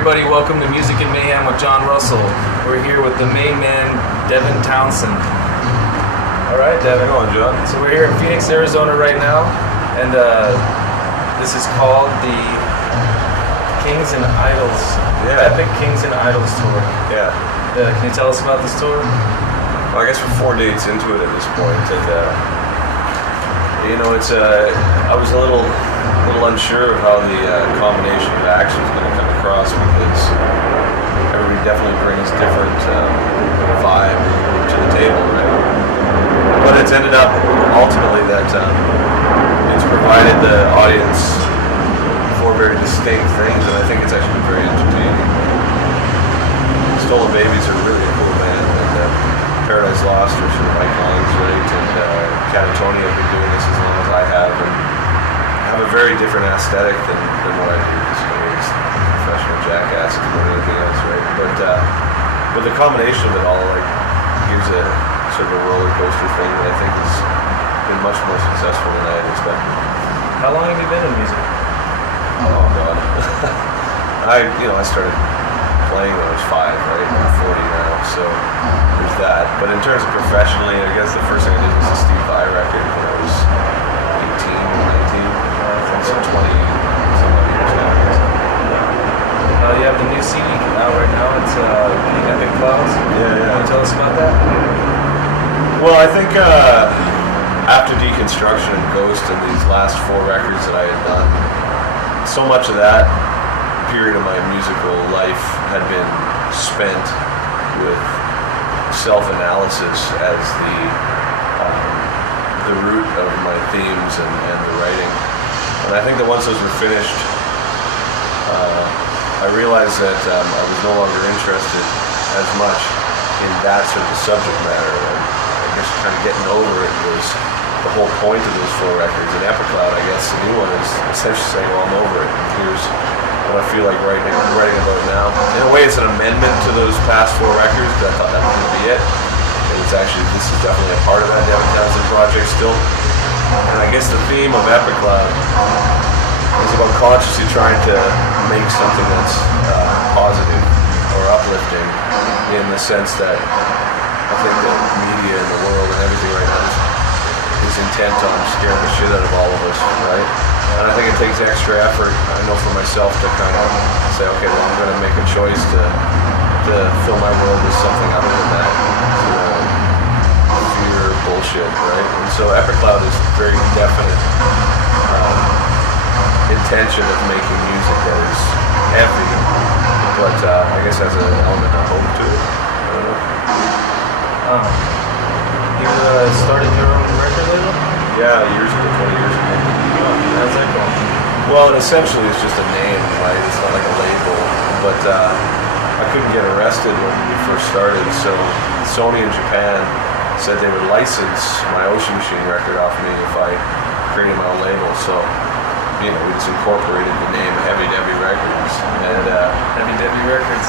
everybody, welcome to Music and Mayhem with John Russell. We're here with the main man, Devon Townsend. Alright, Devon. How's it going, John? So we're here in Phoenix, Arizona right now, and this is called the Kings and Idols, Epic Kings and Idols Tour. Yeah. Can you tell us about this tour? Well, I guess we're 4 dates into it at this point, and it's I was a little unsure of how the combination of acts was going to come across, because everybody definitely brings different vibe to the table, right? But it's ended up ultimately that it's provided the audience four very distinct things, and I think it's actually been very entertaining. Stolen Babies are really a cool band, and Paradise Lost are sort of icons, right? And Catatonia have been doing this as long as I have, and have a very different aesthetic than what I do, because it's professional jackass more than anything else, right? But the combination of it all gives a sort of a roller coaster thing that I think has been much more successful than I had expected. How long have you been in music? Oh God, I started playing when I was 5, right? I'm 40 now, so there's that. But in terms of professionally, I guess the first thing I did was a Steve Vai record when I was 18 or 19. So 20 some years now. You have the new CD out right now. It's the Epic Clouds. Yeah. Can you tell us about that? Well, I think after Deconstruction and Ghost and these last 4 records that I had done, so much of that period of my musical life had been spent with self-analysis as the root of my themes and the writing. And I think that once those were finished, I realized that I was no longer interested as much in that sort of subject matter. I guess kind of getting over it was the whole point of those 4 records. And Epic Cloud, I guess, the new one is essentially saying, well, I'm over it. Here's what I feel like writing about now. In a way, it's an amendment to those past 4 records, but I thought that was going to be it. This is definitely a part of that Devon Townsend project still. And I guess the theme of Epic Cloud is about consciously trying to make something that's positive or uplifting, in the sense that I think that media in the world and everything right now is intent on scaring the shit out of all of us, right? And I think it takes extra effort, I know for myself, to kind of say, okay, well, I'm going to make a choice to fill my world with something other than that. Bullshit, right? And so Epic Cloud is very definite intention of making music that is heavy, but I guess has an element of hope to it. I don't know. You started your own record label? Yeah, 20 years ago. How's that going? Well, it essentially is just a name, right? It's not like a label, but I couldn't get arrested when we first started, so Sony in Japan said they would license my Ocean Machine record off me if I created my own label. So, we just incorporated the name Heavy Debbie Records. And Heavy Debbie Records.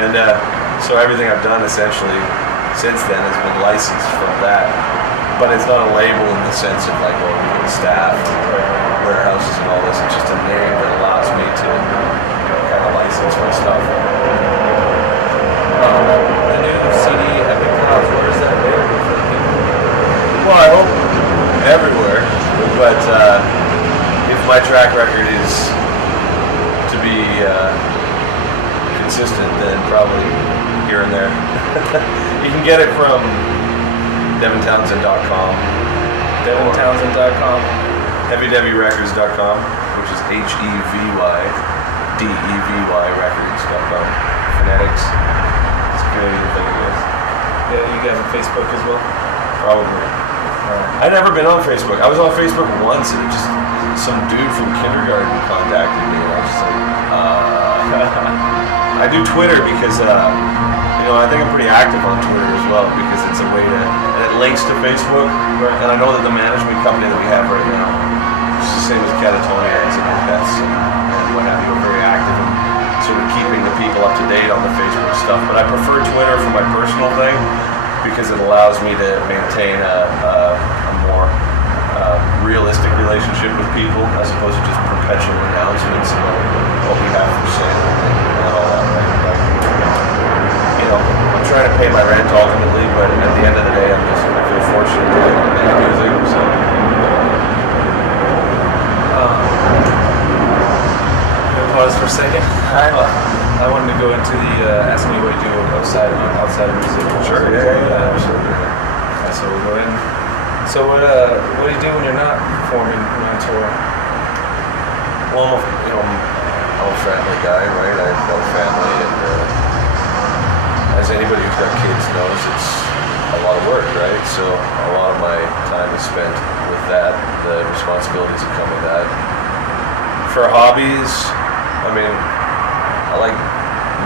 And so everything I've done essentially since then has been licensed from that. But it's not a label in the sense of staff, warehouses and all this. It's just a name that allows me to kind of license my stuff. The new CD, Epic Clouds, where is that available for the people? Well, I hope everywhere, but if my track record is to be consistent, then probably here and there. You can get it from DevonTownsend.com. DevonTownsend.com. HeavyDebbieRecords.com, which is HeavyDevy Records.com. Phonetics. Yeah, you got on Facebook as well? Probably. I've never been on Facebook. I was on Facebook once, and just some dude from kindergarten contacted me, and I was just I do Twitter because I think I'm pretty active on Twitter as well, because it's a way to, and it links to Facebook, and I know that the management company that we have right now, which is the same as Catatonia, and what have you, are very active in sort of keeping the people up to date on the Facebook stuff. But I prefer Twitter for my personal thing, because it allows me to maintain a more realistic relationship with people as opposed to just perpetual announcements about what we have for sale and all that, right? Like, you know, I'm trying to pay my rent ultimately, but at the end of the day, I feel fortunate to be able to make music, so. Pause for a second. I wanted to go into the asking you what you do outside of music. Sure, yeah, absolutely. So we'll go in. So what do you do when you're not performing on tour? Well, I'm a family guy, right? I've got a family, and as anybody who's got kids knows, it's a lot of work, right? So a lot of my time is spent with that, the responsibilities that come with that. For hobbies, I mean, I like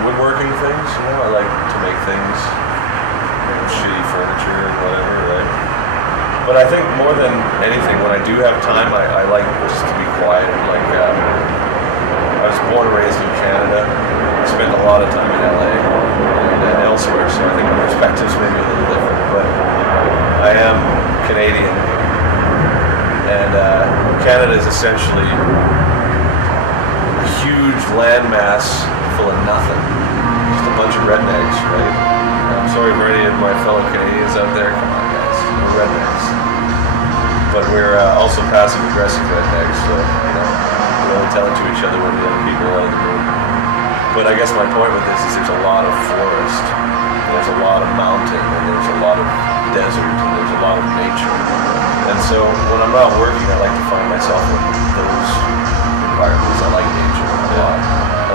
woodworking things, you know, I like to make things, shitty furniture and whatever, right? But I think more than anything, when I do have time, I like just to be quiet. Like, I was born and raised in Canada. I spent a lot of time in LA and elsewhere, so I think my perspective's maybe a little different. But I am Canadian, and Canada is essentially a huge landmass full of nothing. Just a bunch of rednecks, right? I'm sorry for any of my fellow Canadians out there. Come on, guys, we're rednecks. But we're also passive-aggressive rednecks, so we're only telling to each other when the other people are out of the mood. But I guess my point with this is there's a lot of forest, there's a lot of mountain, and there's a lot of desert, and there's a lot of nature. And so when I'm not working, I like to find myself in those environments. I like nature a lot.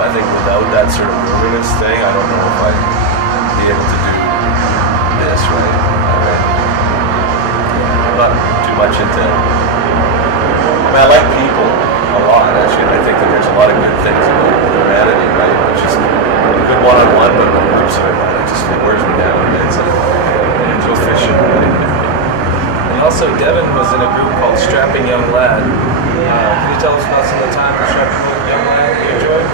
And I think without that sort of wilderness thing, I don't know if I'd be able to do this, right? I'm not too much into, I like people a lot, actually, and I think that there's a lot of good things about humanity, right? Which is a good one-on-one, but I'm sorry, man, it wears me down, right? It's like, go fishing, right? And also, Devon was in a group called Strapping Young Lad. Can you tell us about some of the time for Strapping Young Lad you enjoyed?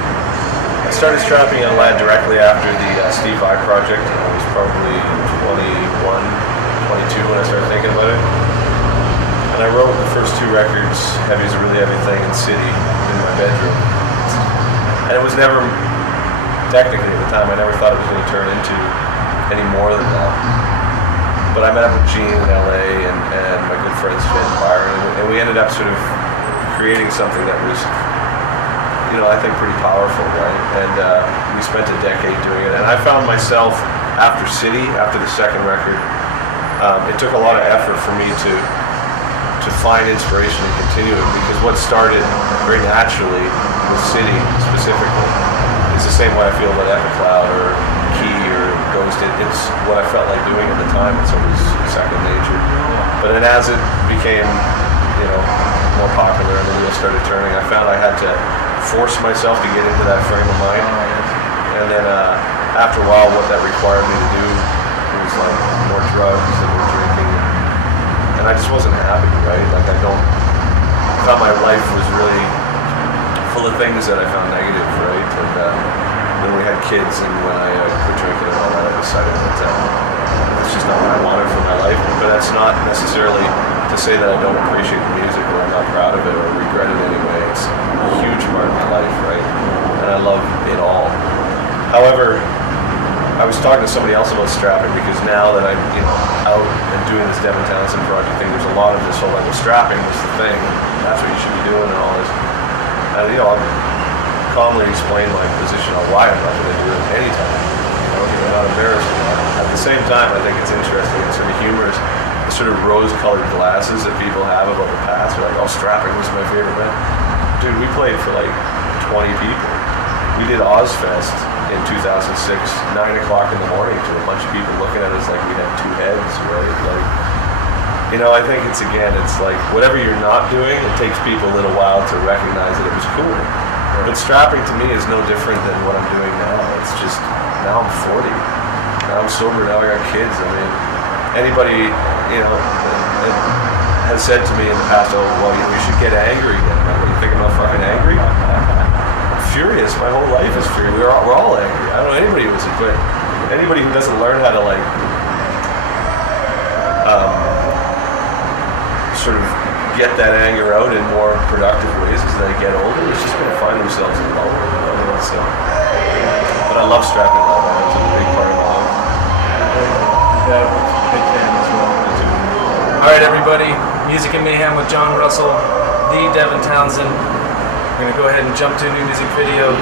I started Strapping Young Lad directly after the Steve Vai project. I was probably 21, 22 when I started thinking about it. And I wrote the first two records, Heavy's a Really Heavy Thing and City, in my bedroom. And it was never, technically at the time, I never thought it was going to turn into any more than that. But I met up with Gene in LA and my good friends Finn and Byron, and we ended up sort of creating something that was, I think pretty powerful, right? And we spent a decade doing it. And I found myself, after City, after the second record, it took a lot of effort for me to find inspiration and continue it, because what started very naturally with City specifically is the same way I feel about Epicloud or Key or Ghost. It's what I felt like doing at the time. It's always second nature. But then as it became, more popular and the wheel started turning, I found I had to force myself to get into that frame of mind. And then after a while, what that required me to do was like more drugs and more drinking. And I just wasn't happy, right? Like I thought my life was really full of things that I found negative, right? And then we had kids, and when I quit drinking and all that, I decided that it's just not what I wanted for my life. But that's not necessarily to say that I don't appreciate the music or I'm not proud of it or regret it anyway. It's a huge part of my life, right? And I love it all. However, I was talking to somebody else about strapping, because now that I'm out and doing this Devon Townsend project thing, there's a lot of this whole like, strapping was the thing. That's what you should be doing and all this. And I'll calmly explain my position on why I'm not going to do it anytime. I'm not embarrassed with that. At the same time, I think it's interesting and sort of humorous, the sort of rose-colored glasses that people have about the past. They're like, oh, strapping was my favorite band. Dude, we played for like 20 people. We did Ozfest in 2006, 9 o'clock in the morning, to a bunch of people looking at us like we had two heads, right? Like, I think it's like whatever you're not doing, it takes people a little while to recognize that it was cool. But strapping to me is no different than what I'm doing now. It's just, now I'm 40. Now I'm sober, now I got kids. I mean, anybody, has said to me in the past, oh, well, you should get angry again. What, you think I'm not fucking angry? I'm furious. My whole life is furious. We're all angry. I don't know anybody who isn't, but anybody who doesn't learn how to, sort of get that anger out in more productive ways as they get older, it's just going to find themselves involved. So, but I love strapping loud bands. It's a big part of my life. Yeah, big fan as well. All right, everybody. Music and Mayhem with John Russell, the Devon Townsend. We're gonna go ahead and jump to a new music video.